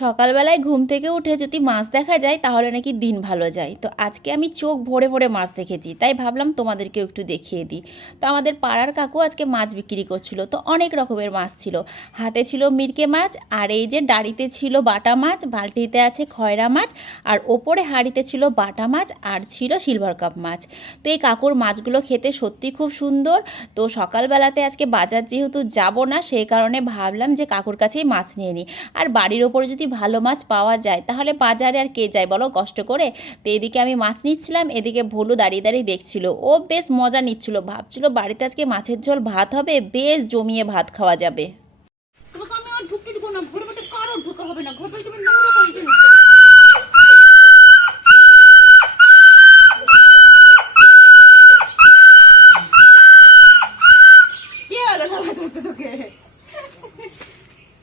সকালবেলায় ঘুম থেকে উঠে যদি মাছ দেখা যায়, তাহলে নাকি দিন ভালো যায়। তো আজকে আমি চোখ ভরে ভরে মাছ দেখেছি, তাই ভাবলাম তোমাদেরকেও একটু দেখিয়ে দিই। তো আমাদের পাড়ার কাকু আজকে মাছ বিক্রি করছিল, তো অনেক রকমের মাছ ছিল। হাতে ছিল মিরকে মাছ, আর এই যে ডাড়িতে ছিল বাটা মাছ, বালতিতে আছে খয়রা মাছ, আর ওপরে হাঁড়িতে ছিল বাটা মাছ, আর ছিল সিলভার কাপ মাছ। তো এই কাকুর মাছগুলো খেতে সত্যি খুব সুন্দর। তো সকালবেলাতে আজকে বাজার যেহেতু যাব না, সেই কারণে ভাবলাম যে কাকুর কাছেই মাছ নিয়ে নিই। আর বাড়ির ওপরে যদি ভালো মাছ পাওয়া যায়, তাহলে বাজারে আর কে যায় বলো? কষ্ট করে? তো এদিকে আমি মাছ নিচ্ছিলাম, এদিকে ভোলু দাঁড়িয়ে দাঁড়িয়ে দেখছিল। ও বেশ মজা নিচ্ছিল, ভাবছিল বাড়িতে আজকে মাছের ঝোল ভাত হবে, বেশ জমিয়ে ভাত খাওয়া যাবে।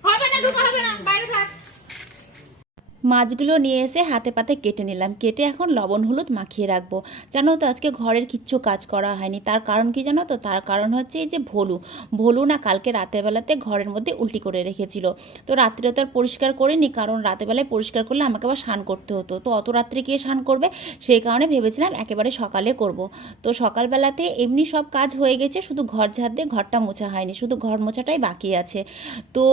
হবে না, ঢোকা হবে না। মাছগুলো নিয়ে এসে হাতে পাতে কেটে নিলাম। কেটে এখন লবণ হলুদ মাখিয়ে রাখব। জানো তো, আজকে ঘরের কিচ্ছু কাজ করা হয়নি। তার কারণ কি জানো তো? তার কারণ হচ্ছে এই যে ভোলু। ভোলু না কালকে রাতের বেলাতে ঘরের মধ্যে উল্টি করে রেখেছিল। তো রাত্রে তো আর পরিষ্কার করিনি, কারণ রাতের বেলায় পরিষ্কার করলে আমাকে আবার স্নান করতে হতো। তো অত রাত্রে কে স্নান করবে? সেই কারণে ভেবেছিলাম একেবারে সকালে করব। তো সকালবেলাতে এমনি সব কাজ হয়ে গেছে, শুধু ঘর ঝাড় দিয়ে ঘরটা মোছা হয়নি। শুধু ঘর মোছাটাই বাকি আছে। তো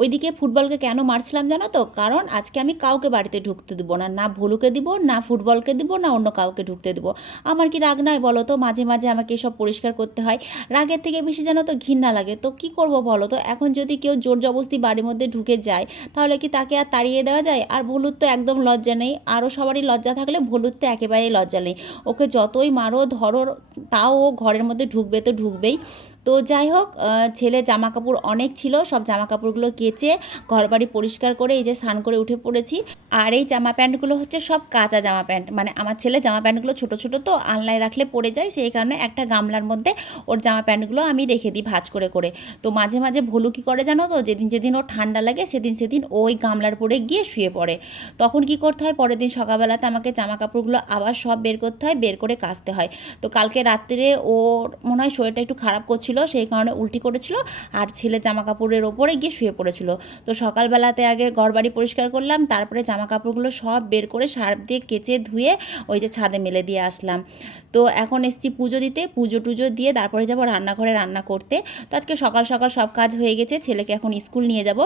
ওইদিকে ফুটবলকে কেন মারছিলাম জানো তো? কারণ আজকে আমি কাউকে বাড়িতে ঢুকতে দেবো না না ভুলুকে দিব, না ফুটবলকে দিব, না অন্য কাউকে ঢুকতে দেবো। আমার কি রাগ নয় বলো তো? মাঝে মাঝে আমাকে এসব পরিষ্কার করতে হয়। রাগের থেকে বেশি যেন তো ঘৃণা লাগে। তো কি করব বলো তো? এখন যদি কেউ জোর জবস্তি বাড়ির মধ্যে ঢুকে যায়, তাহলে কি তাকে আর তাড়িয়ে দেওয়া যায়? আর ভুলুর তো একদম লজ্জা নেই। আরও সবারই লজ্জা থাকলে ভুলুর তো একেবারেই লজ্জা নেই। ওকে যতই মারো, ধরো, তাও ও ঘরের মধ্যে ঢুকবে তো ঢুকবেই। তো যাই হোক ছেলে জামা কাপড় অনেক ছিল, সব জামা কাপড়গুলো কেচে ঘর বাড়ি পরিষ্কার করে এই যে স্নান করে উঠে পড়েছি। আর এই জামা প্যান্টগুলো হচ্ছে সব কাঁচা জামা প্যান্ট। মানে আমার ছেলে জামা প্যান্টগুলো ছোটো ছোটো তো আনলায় রাখলে পড়ে যায়, সেই কারণে একটা গামলার মধ্যে ওর জামা প্যান্টগুলো আমি রেখে দিই ভাঁজ করে করে। তো মাঝে মাঝে ভুলু কী করে জানো তো? যেদিন যেদিন ওর ঠান্ডা লাগে, সেদিন সেদিন ওই গামলার পরে গিয়ে শুয়ে পড়ে। তখন কি করতে হয়? পরের দিন সকালবেলাতে আমাকে জামা কাপড়গুলো আবার সব বের করতে হয়, বের করে কাচতে হয়। তো কালকে রাত্রে ওর মনে হয় শরীরটা একটু খারাপ করছিল সেই কারণে উল্টি করেছিল আর ছেলে জামা কাপড়ের ওপরে গিয়ে শুয়ে পড়েছিল। তো সকালবেলাতে আগে ঘরবাড়ি পরিষ্কার করলাম, তারপরে জামা কাপড়গুলো সব বের করে সার্ফ দিয়ে কেচে ধুয়ে ওই যে ছাদে মেলে দিয়ে আসলাম। তো এখন এসছি পুজো দিতে, পুজো টুজো দিয়ে তারপরে যাব রান্নাঘরে রান্না করতে। তো আজকে সকাল সকাল সব কাজ হয়ে গেছে, ছেলেকে এখন স্কুল নিয়ে যাব।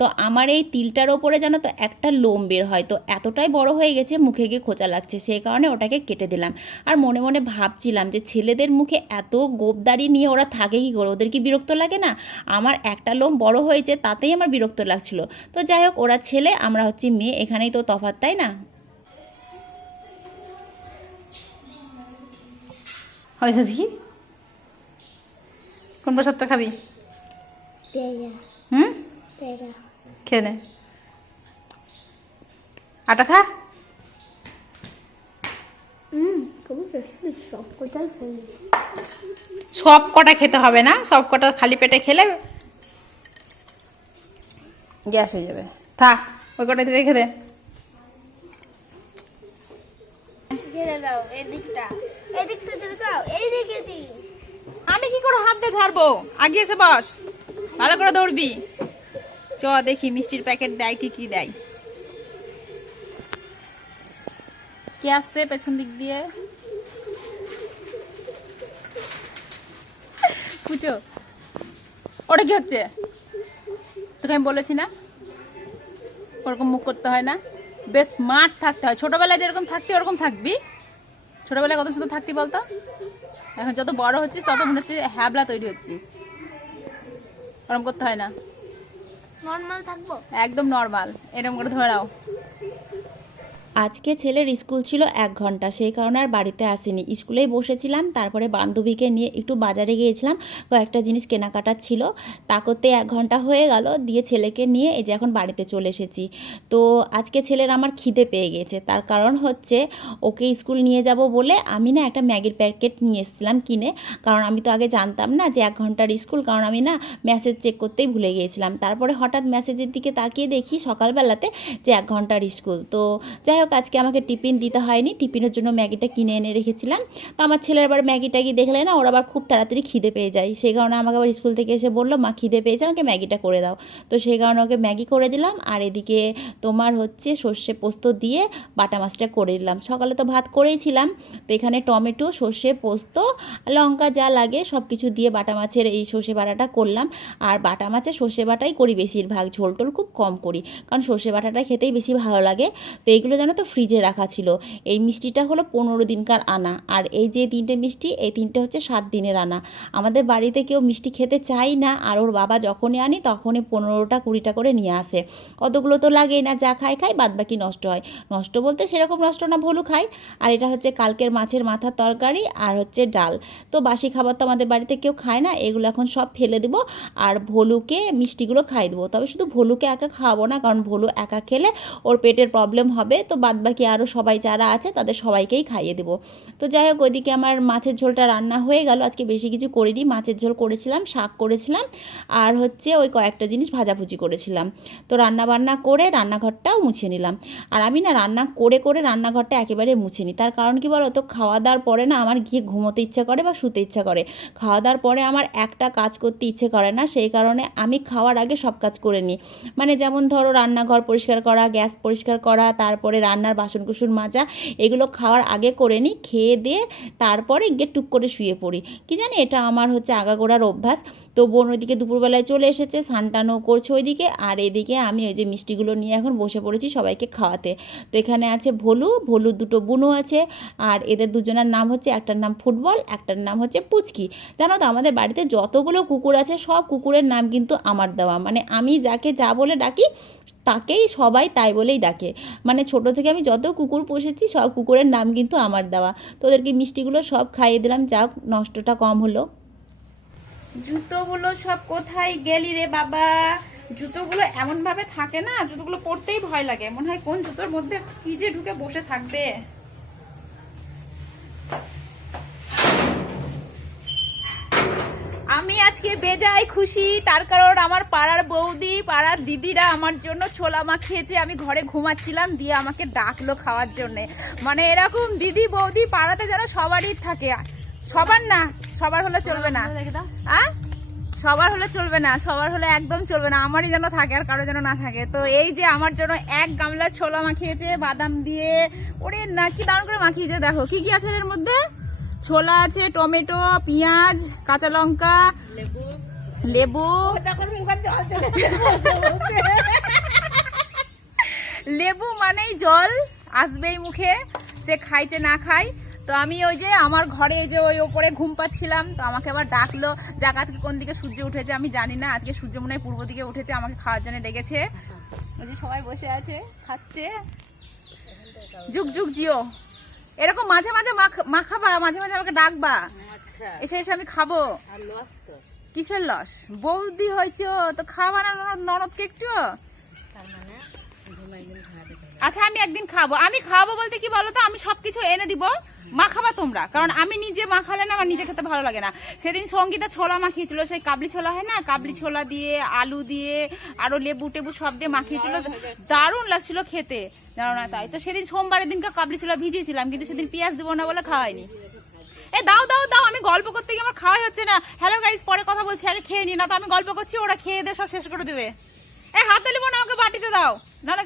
তো আমার এই তিলটার ওপরে জানো তো একটা লোম বের হয়, তো এতটাই বড় হয়ে গেছে মুখে গিয়ে খোঁচা লাগছে, সেই কারণে ওটাকে কেটে দিলাম। আর মনে মনে ভাবছিলাম যে ছেলেদের মুখে এত গোপদারি নিয়ে ওরা থাকে কি করে? ওদের কি বিরক্ত লাগে না? আমার একটা লোম বড় হয়েছে তাতেই আমার বিরক্ত লাগছিল। তো যাই হোক ওরা ছেলে আমরা হচ্ছি মেয়ে এখানেই তো তফাৎ তাই না? হয় দেখি। কোন প্রসাদটা খাবি? হুম? খেয়ে নে। আটা খা। সব কটা খেতে হবে না? সব কটা খালি পেটে খেলে গ্যাস হয়ে যাবে। থাক ওই কটা রেখে দে। আমি কি করে হাত দিয়ে ঝাড়বো? আগে এসে বস। ভালো করে ধরবি চ দেখি মিষ্টির প্যাকেট দেয় কি কি দেয়। কে আসছে পেছন দিক দিয়ে? পুজো ওটা কি হচ্ছে? তোকে আমি বলেছি না? ওরকম মুখ করতে হয় না। বেশ স্মার্ট থাকতে হয়। ছোটবেলায় যেরকম থাকতি ওরকম থাকবি। ছোটবেলায় কত সুন্দর থাকতি বলতো? এখন যত বড় হচ্ছিস তত মনে হচ্ছে হ্যাবলা তৈরি হচ্ছিস। ওরকম করতে হয় না। নর্মাল থাকব? একদম নর্মাল এরকম করে ধরে নাও। আজকে ছেলের স্কুল ছিল এক ঘণ্টা, সেই কারণে আর বাড়িতে আসেনি। স্কুলেই বসেছিলাম, তারপরে বান্ধবীকে নিয়ে একটু বাজারে গিয়েছিলাম, কয়েকটা জিনিস কেনাকাটা ছিল। তা করতে এক ঘণ্টা হয়ে গেল, দিয়ে ছেলেকে নিয়ে এই যে এখন বাড়িতে চলে এসেছি। তো আজকে ছেলের আমার খিদে পেয়ে গেছে, তার কারণ হচ্ছে ওকে স্কুল নিয়ে যাব বলে আমি না একটা ম্যাগির প্যাকেট নিয়ে এসেছিলাম কিনে। কারণ আমি তো আগে জানতাম না যে এক ঘণ্টার স্কুল, কারণ আমি না মেসেজ চেক করতেই ভুলে গিয়েছিলাম। তারপরে হঠাৎ মেসেজের দিকে তাকিয়ে দেখি সকালবেলাতে যে এক ঘণ্টার স্কুল। তো যাই হোক হোক আজকে আমাকে টিফিন দিতে হয়নি। টিফিনের জন্য ম্যাগিটা কিনে এনে রেখেছিলাম। তো আমার ছেলের আবার ম্যাগি ট্যাগি দেখলে না, ওরা আবার খুব তাড়াতাড়ি খিদে পেয়ে যায়। সেই কারণে আমাকে আবার স্কুল থেকে এসে বলল, মা, খিদে পেয়েছে, আমাকে ম্যাগিটা করে দাও। তো সেই কারণে ওকে ম্যাগি করে দিলাম। আর এদিকে তোমার হচ্ছে সর্ষে পোস্ত দিয়ে বাটা মাছটা করে দিলাম সকালে তো ভাত করেইছিলাম তো এখানে টমেটো, সর্ষে পোস্ত, লঙ্কা যা লাগে সব কিছু দিয়ে বাটা মাছের এই সর্ষে বাটাটা করলাম। আর বাটা মাছের সর্ষে বাটাই করি বেশিরভাগ। ঝোল টোল খুব কম করি, কারণ সর্ষে বাটাটা খেতেই বেশি ভালো লাগে। তো এইগুলো জানো তো ফ্রিজে রাখা ছিল। এই মিষ্টিটা হলো পনেরো দিনকার আনা। আর এই যে তিনটে মিষ্টি, এই তিনটে হচ্ছে সাত দিনের আনা। আমাদের বাড়িতে কেউ মিষ্টি খেতে চাই না, আর ওর বাবা যখনই আনি তখনই পনেরোটা কুড়িটা করে নিয়ে আসে। অতগুলো তো লাগেই না, যা খায় খায় বাদ বাকি নষ্ট হয়। নষ্ট বলতে সেরকম নষ্ট না ভুলু খায়। আর এটা হচ্ছে কালকের মাছের মাথার তরকারি আর হচ্ছে ডাল। তো বাসি খাবার তো আমাদের বাড়িতে কেউ খায় না, এগুলো এখন সব ফেলে দেবো আর ভলুকে মিষ্টিগুলো খাই দেবো। তবে শুধু ভলুকে একা খাওয়াবো না, কারণ ভলু একা খেলে ওর পেটের প্রবলেম হবে। তো বাদ বাকি আরও সবাই যারা আছে তাদের সবাইকেই খাইয়ে দেবো। তো যাই হোক, ওইদিকে আমার মাছের ঝোলটা রান্না হয়ে গেল। আজকে বেশি কিছু করিনি, মাছের ঝোল করেছিলাম, শাক করেছিলাম, আর হচ্ছে ওই কয়েকটা জিনিস ভাজাভুজি করেছিলাম। তো রান্না বান্না করে রান্নাঘরটাও মুছে নিলাম। আর আমি না রান্না করে করে রান্নাঘরটা একেবারে মুছে নিই তার কারণ কি বলো তো খাওয়া দাওয়ার পরে না আমার গিয়ে ঘুমোতে ইচ্ছা করে বা শুতে ইচ্ছা করে। খাওয়া দাওয়ার পরে আমার একটা কাজ করতে ইচ্ছে করে না, সেই কারণে আমি খাওয়ার আগে সব কাজ করে নিই। মানে যেমন ধরো রান্নাঘর পরিষ্কার করা, গ্যাস পরিষ্কার করা, তারপরে রান্নার বাসন কুসন মাজা, এগুলো খাওয়ার আগে করে নিই, খেয়ে দিয়ে তারপরে গিয়ে টুক করে শুয়ে পড়ি। কি জানি এটা আমার হচ্ছে আগাগোড়ার অভ্যাস। তো বোন ওইদিকে দুপুরবেলায় চলে এসেছে সানটানো করছে ওইদিকে। আর এদিকে আমি ওই যে মিষ্টিগুলো নিয়ে এখন বসে পড়েছি সবাইকে খাওয়াতে। তো এখানে আছে ভলু ভলুর দুটো বুনু আছে। আর এদের দুজনের নাম হচ্ছে, একটার নাম ফুটবল, একটার নাম হচ্ছে পুচকি। জানো তো, আমাদের বাড়িতে যতগুলো কুকুর আছে, সব কুকুরের নাম কিন্তু আমার দেওয়া। মানে আমি যাকে যা বলে ডাকি, তাকেই সবাই তাই বলেই ডাকে। মানে ছোট থেকে আমি যত কুকুর পুষেছি, সব কুকুরের নাম কিন্তু আমার দেওয়া। তো ওদেরকে মিষ্টিগুলো সব খাইয়ে দিলাম যা নষ্টটা কম হলো। জুতোগুলো সব কোথায় গেলি রে বাবা? জুতোগুলো এমন ভাবে থাকে না, জুতোগুলো পরতেই ভয় লাগে। মনে হয় কোন জুতোর মধ্যে কি যে ঢুকে বসে থাকবে। আমি আজকে বেজায় খুশি, তার কারণ আমার পাড়ার বৌদি, পাড়ার দিদিরা আমার জন্য ছোলা মা মাখিয়েছে আমি ঘরে ঘুমাচ্ছিলাম, দিয়ে আমাকে ডাকলো খাওয়ার জন্য। মানে এরকম দিদি বৌদি পাড়াতে যেন সবারই থাকে। সবার না সবার হলে চলবে না? সবার হলে চলবে না সবার হলে একদম চলবে না আমারই যেন থাকে আর কারও যেন না থাকে। তো এই যে আমার জন্য এক গামলা ছোলা মাখিয়েছে বাদাম দিয়ে ওরে না কি দারুণ করে মাখিয়েছে দেখো। কি কি আছে এর মধ্যে? ছোলা আছে টমেটো পেঁয়াজ কাঁচা লঙ্কা লেবু। লেবু। লেবু মানেই জল আসবেই মুখে সে খাইছে না খাই। তো আমি ওই যে আমার ঘরে এই যে ওই ওপরে ঘুম পাচ্ছিলাম তো আমাকে আবার ডাকলো যাক আজকে কোন দিকে সূর্য উঠেছে আমি জানি না আজকে সূর্য মনে হয় পূর্ব দিকে উঠেছে আমাকে খাওয়ার জন্য ডেকেছে। ওই যে সবাই বসে আছে খাচ্ছে। যুগ যুগ জিও। এরকম মাঝে মাঝে মাখ- মাখাবা মাঝে মাঝে আমাকে ডাকবা। এসে এসে আমি খাব। কিসের লস? বৌদি হয়েছে তো খাওয়া না ননদ- ননদকে একটু আচ্ছা আমি একদিন খাব। আমি খাব বলতে কি বলো তো আমি সবকিছু এনে দিব মাখাবা তোমরা। কারণ আমি নিজে মাখালে না, আমার নিজে খেতে ভালো লাগে না। সেদিন সঙ্গীতা ছোলা মাখিয়েছিল, সেই কাবলি ছোলা, হয় না? কাবলি ছোলা দিয়ে, আলু দিয়ে, আরও লেবু টেবু সব দিয়ে মাখিয়েছিল। দারুণ লাগছিল খেতে। জানো না, তাই। তো সেদিন সোমবারের দিনকে কাবলি ছোলা ভিজিয়েছিলাম, কিন্তু সেদিন পেঁয়াজ দেবো না বলে খাওয়াইনি। এ, দাও দাও দাও, আমি গল্প করতে গিয়ে আমার খাওয়াই হচ্ছে না। হ্যালো গাইস, পরে কথা বলছি, আগে খেয়ে নি, না তো আমি গল্প করছি, ওরা খেয়ে দিয়ে সব শেষ করে দেবে। এ, হাতে নেব না আমাকে বাটিতে দাও। নাহলে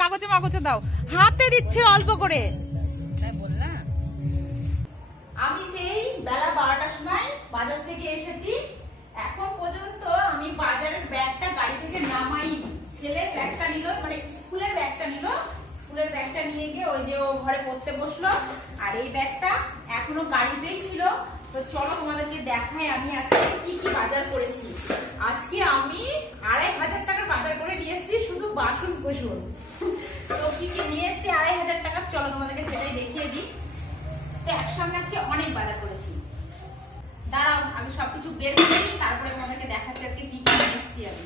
কাগজে মাগজে দাও। হাতে দিচ্ছে অল্প করে। আমি সেই বেলা বারোটার সময় বাজার থেকে এসেছি। এখন পর্যন্ত আমি বাজারের ব্যাগটা গাড়ি থেকে নামাইনি। ছেলে ব্যাগটা নিল মানে স্কুলের ব্যাগটা নিল। স্কুলের ব্যাগটা নিয়ে গিয়ে ওই যে ও ঘরে পড়তে বসল। আর এই ব্যাগটা এখনও গাড়িতেই ছিল। তো চলো তোমাদেরকে দেখাই, আমি আজকে কি কি বাজার করেছি। আজকে আমি আড়াই হাজার টাকার বাজার করে নিয়ে এসেছি, শুধু বাসন কুসুন তো কি কি নিয়ে এসেছি আড়াই হাজার টাকার চলো তোমাদেরকে সেটাই দেখিয়ে দিই। তো একসঙ্গে আজকে অনেক বাজার করেছি। দাঁড়াও আগে সবকিছু বের করে নিই, তারপরে তোমাদেরকে দেখাচ্ছি আজকে কি কি নিয়ে এসেছি আমি।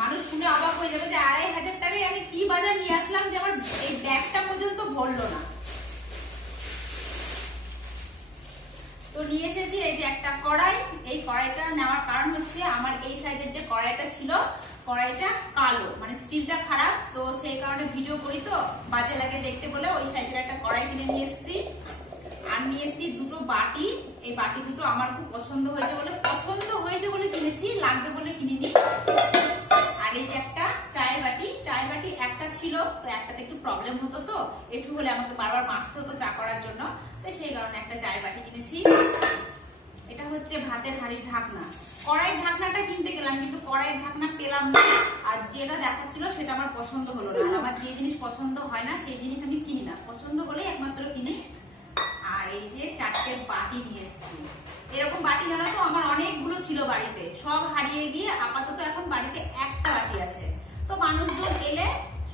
মানুষ শুনে অবাক হয়ে যাবে যে আড়াই হাজার টাকায় আমি কি বাজার নিয়ে আসলাম যে আমার এই ব্যাগটা পর্যন্ত ভরলো না। তো নিয়ে এসেছি এই যে একটা কড়াই। এই কড়াইটা নেওয়ার কারণ হচ্ছে আমার এই সাইজের যে কড়াইটা ছিল, কড়াইটা কালো মানে স্টিলটা খারাপ। তো সেই কারণে ভিডিও করি তো, বাজে লাগে দেখতে বলে ওই সাইজের একটা কড়াই কিনে নিয়ে এসেছি। আর নিয়ে এসেছি দুটো বাটি। এই বাটি দুটো আমার খুব পছন্দ হয়েছে বলে, পছন্দ হয়েছে বলে কিনেছি, লাগবে বলে কিনিনি। একটা ছিল, তো একটাতে একটু প্রবলেম হতো তো, একটু হলে আমাকে বারবার মাজতে হতো চা করার জন্য, তো সেই কারণে একটা চায়ের বাটি কিনেছি। এটা হচ্ছে ভাতের হাঁড়ির ঢাকনা। কড়াইয়ের ঢাকনাটা কিনতে গেলাম, কিন্তু কড়াইয়ের ঢাকনা পেলাম না। আর যেটা দেখাচ্ছিল সেটা আমার পছন্দ হলো না। আমার যে জিনিস পছন্দ হয় না, সেই জিনিস আমি কিনি না। পছন্দ হলেই একমাত্র কিনি। আর এই যে চারটে বাটি নিয়ে এসেছি। এরকম বাটি জানো তো, আমার অনেকগুলো ছিল বাড়িতে। সব হারিয়ে গিয়ে আপাতত এখন বাড়িতে একটা বাটি আছে। তো মানুষজন এলে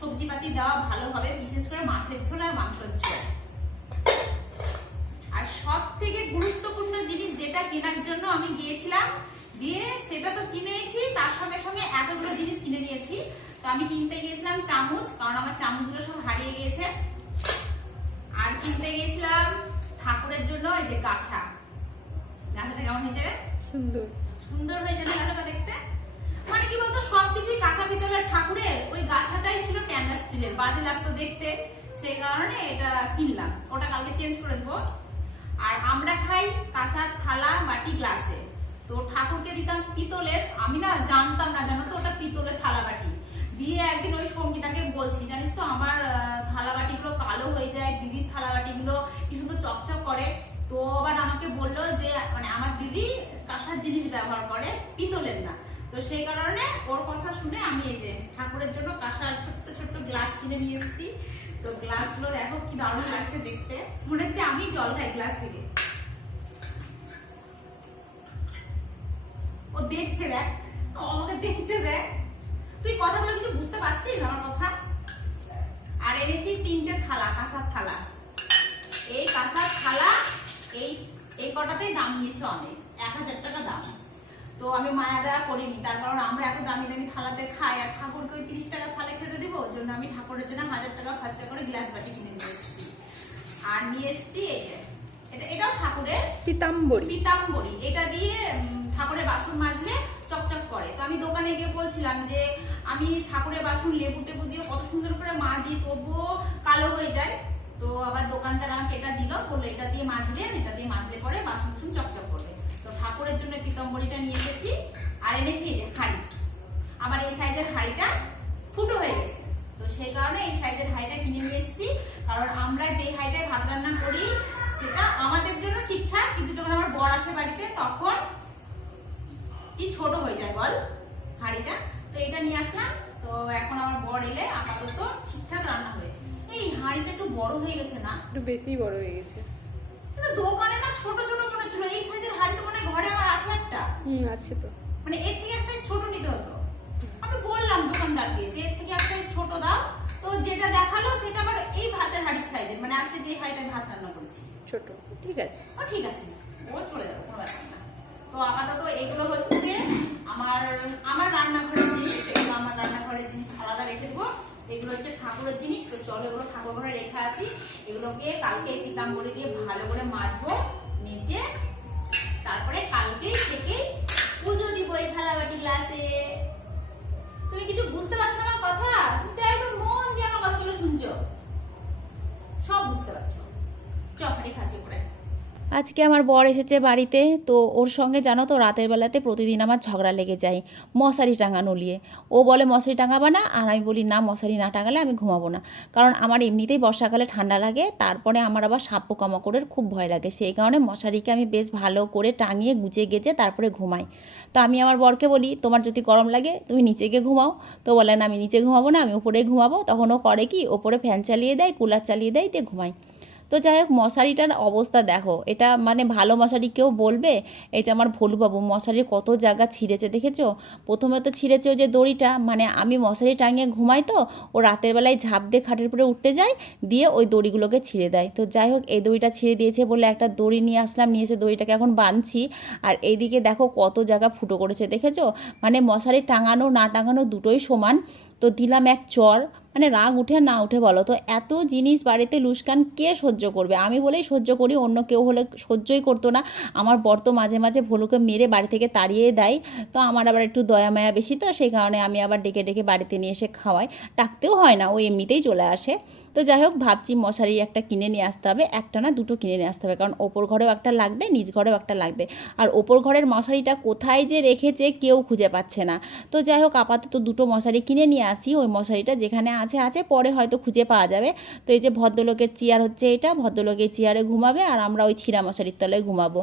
সবজিপাতি দেওয়া ভালো হবে বিশেষ করে মাছের ঝোল আর মাংসের ঝোল। আর সব থেকে গুরুত্বপূর্ণ জিনিস যেটা কেনার জন্য আমি গিয়েছিলাম দিয়ে সেটা তো কিনেছি তার সঙ্গে সঙ্গে এতগুলো জিনিস কিনে নিয়েছি। তো আমি কিনতে গিয়েছিলাম চামচ কারণ আমার চামচগুলো সব হারিয়ে গিয়েছে। আর কিনতে গিয়েছিলাম ঠাকুরের জন্য এই যে গাছা। গাছাটা কেমন হয়েছে রে? সুন্দর। সুন্দর হয়েছে গাছাটা দেখতে? মানে কি বলতো, সবকিছুই কাঁচা পিতলের ঠাকুরের, ওই গাছাটাই ছিল ক্যানভাস স্টিলের বাজে লাগতো দেখতে, সেই কারণে এটা কিনলাম। ওটা কালকে চেঞ্জ করে দেবো। আর আমরা খাই কাঁসার থালা বাটি গ্লাসে। তো ঠাকুরকে দিতাম পিতলের, আমি না জানতাম না, জানো তো, ওটা পিতলের থালা বাটি। দিয়ে একদিন ওই সঙ্গীতাকে বলছি, জানিস তো, আমার থালা বাটিগুলো কালো হয়ে যায়, দিদির থালা বাটিগুলো কি সুন্দর চকচক করে। তো আবার আমাকে বলল যে মানে আমার দিদি কাঁসার জিনিস ব্যবহার করে, পিতলের না। তো সেই কারণে ওর কথা শুনে আমি এই যে ঠাকুরের জন্য কাঁসার ছোট্ট ছোট্ট গ্লাস কিনে নিয়ে এসেছি। তো গ্লাসগুলো দেখো কি দারুণ লাগছে দেখতে। মনে হচ্ছে আমি জল খাই গ্লাস থেকে। ও দেখছে দেখ। ও আমাকে দেখছে দেখ। তুই কথা বলে কিছু বুঝতে পারছিস আমার কথা? আর এনেছি তিনটে থালা, কাঁসার থালা। এই কাঁসার থালা এই এই কটাতেই দাম নিয়েছে অনেক। এক হাজার টাকা দাম। তো আমি মায়া দেওয়া করিনি। তার কারণ আমরা এত দামি দামি থালাতে খাই আর ঠাকুরকে ওই তিরিশ টাকা থালে খেতে দিব ওই জন্য আমি ঠাকুরের জন্য হাজার টাকা খরচা করে গ্লাস বাটি কিনে নিয়ে এসেছি। আর নিয়ে এসেছি এটা এটাও ঠাকুরের পিতাম্বরী। পিতাম্বরী। এটা দিয়ে ঠাকুরের বাসন মাজলে চকচক করে। তো আমি দোকানে গিয়ে বলছিলাম যে আমি ঠাকুরের বাসন লেবু টেবু দিয়ে কত সুন্দর করে মাজি তবুও কালো হয়ে যায়। তো আবার দোকানদার আমাকে এটা দিল বলল এটা দিয়ে মাজবেন এটা দিয়ে মাজলে পরে বাসন চকচক ঠাকুরের জন্য পিতাম্বরীটা নিয়ে এসেছি আর এনেছি এই যে হাঁড়ি। আমার এই সাইজের হাঁড়িটা ফুটো হয়ে গেছে। তো সেই কারণে এই সাইজের হাঁড়িটা কিনে নিয়ে এসেছি। কারণ আমরা যেই হাঁড়িটায় ভাত রান্না করি সেটা আমাদের জন্য ঠিকঠাক কিন্তু যখন আমার বর আসে বাড়িতে তখন কি ছোট হয়ে যায় বল হাঁড়িটা? তো এটা নিয়ে আসলাম। তো এখন আমার বর এলে আপাতত ঠিকঠাক রান্না হবে। এই হাঁড়িটা একটু বড় হয়ে গেছে না? একটু বেশি বড় হয়ে গেছে। দোকানে ছোট ছোট মনে হচ্ছিল। এই সাইজের হাঁড়ি তো মনে ঘরে আমার আছে একটা। হুম আছে তো। মানে এর থেকে এক সাইজ ছোট নিতে হতো। আমি বললাম দোকানদারকে যে এর থেকে এক সাইজ ছোট দাও। তো যেটা দেখাল সেটা আবার এই ভাতের হাঁড়ির সাইজের মানে আজকে যে হাঁড়িটায় ভাত রান্না করেছি। ছোট। ঠিক আছে। ও ঠিক আছে। ও চলে যাবে কোনো ব্যাপার না। তো আপাতত এগুলো হচ্ছে আমার আমার রান্নাঘরের জিনিস। এগুলো আমার রান্নাঘরের জিনিস আলাদা রেখে দেবো। এগুলো হচ্ছে ঠাকুরের জিনিস। তো চলো এগুলো ঠাকুর ঘরে রেখে আসি। এগুলোকে কালকে পিতাম্বরি দিয়ে ভালো করে মাজবো। মেজে তারপরে কালকে থেকে পুজো দিব এই থালাবাটি গ্লাসে। তুমি কিছু বুঝতে পারছ আমার কথা? তুমি তো একদম মন দিয়ে আমার কথাগুলো শুনছো। সব বুঝতে পারছ। চপাটি খাসি করে। আজকে আমার বর এসেছে বাড়িতে, তো ওর সঙ্গে জানো তো রাতের বেলাতে প্রতিদিন আমার ঝগড়া লেগে যায়, মশারি টাঙানো নিয়ে। ও বলে, মশারি টাঙাবা না? আর আমি বলি, না, মশারি না টাঙালে আমি ঘুমাবো না। কারণ আমার এমনিতেই বর্ষাকালে ঠান্ডা লাগে, তারপরে আমার আবার সাপ পোকামাকড়ের খুব ভয় লাগে। সেই কারণে মশারিকে আমি বেশ ভালো করে টাঙিয়ে, গুজে গেজে তারপরে ঘুমাই। তো আমি আমার বরকে বলি, তোমার যদি গরম লাগে, তুমি নিচে গিয়ে ঘুমাও। তো বলে, না, আমি নিচে ঘুমাবো না, আমি উপরেই ঘুমাবো। তখন ও করে কি, ওপরে ফ্যান চালিয়ে দেয়, কুলার চালিয়ে দেয়, দিয়ে ঘুমাই। তো যাই হোক, মশারিটার অবস্থা দেখো। এটা মানে ভালো মশারি কেউ বলবে? এই যে আমার ভোলুবাবু, মশারির কত জায়গা ছিঁড়েছে দেখেছ? প্রথমে তো ছিঁড়েছে যে দড়িটা মানে আমি মশারি টাঙিয়ে ঘুমাই তো, ও রাতের বেলায় ঝাঁপ দিয়ে খাটের উপরে উঠতে যায়, দিয়ে ওই দড়িগুলোকে ছিঁড়ে দেয়। তো যাই হোক, এই দড়িটা ছিঁড়ে দিয়েছে বলে একটা দড়ি নিয়ে আসলাম, নিয়ে এসে দড়িটাকে এখন বাঁধছি। আর এইদিকে দেখো কত জায়গা ফুটো করেছে দেখেছ? মানে মশারি টাঙানো, না টাঙানো দুটোই সমান। তো দিলাম এক চর মানে রাগ উঠে না উঠে বলো। তো এত জিনিস বাড়িতে লুস্কান কে সহ্য করবে? আমি বলেই সহ্য করি, অন্য কেউ হলে সহ্যই করতো না। আমার বর তো মাঝে মাঝে ভলুকে মেরে বাড়ি থেকে তাড়িয়ে দেয়। তো আমার আবার একটু দয়া মায়া বেশি, তো সেই কারণে আমি আবার ডেকে ডেকে বাড়িতে নিয়ে এসে খাওয়াই। ডাকতেও হয় না, ও এমনিতেই চলে আসে। তো যাই হোক, ভাবছি মশারি একটা কিনে নিয়ে আসতে হবে, একটা না দুটো কিনে নিয়ে আসতে হবে, কারণ ওপর ঘরেও একটা লাগবে নিজ ঘরেও একটা লাগবে। আর ওপর ঘরের মশারিটা কোথায় যে রেখেছে কেউ খুঁজে পাচ্ছে না। তো যাই হোক, আপাতত দুটো মশারি কিনে নিয়ে আসি, ওই মশারিটা যেখানে আছে আছে, পরে হয়তো খুঁজে পাওয়া যাবে। তো এই যে ভদ্রলোকের চেয়ার হচ্ছে এটা, ভদ্রলোকের চেয়ারে ঘুমাবে, আর আমরা ওই ছিঁড়া মশারির তলায় ঘুমাবো।